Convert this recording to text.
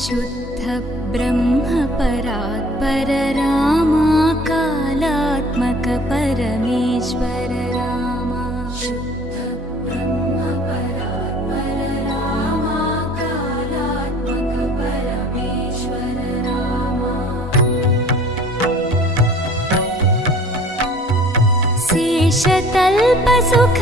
शुद्ध ब्रह्म परात्पर रामा कालात्मक परमेश्वर रामा शुद्ध ब्रह्म परात्पर रामा कालात्मक परमेश्वर रामा शेषतल्प सुख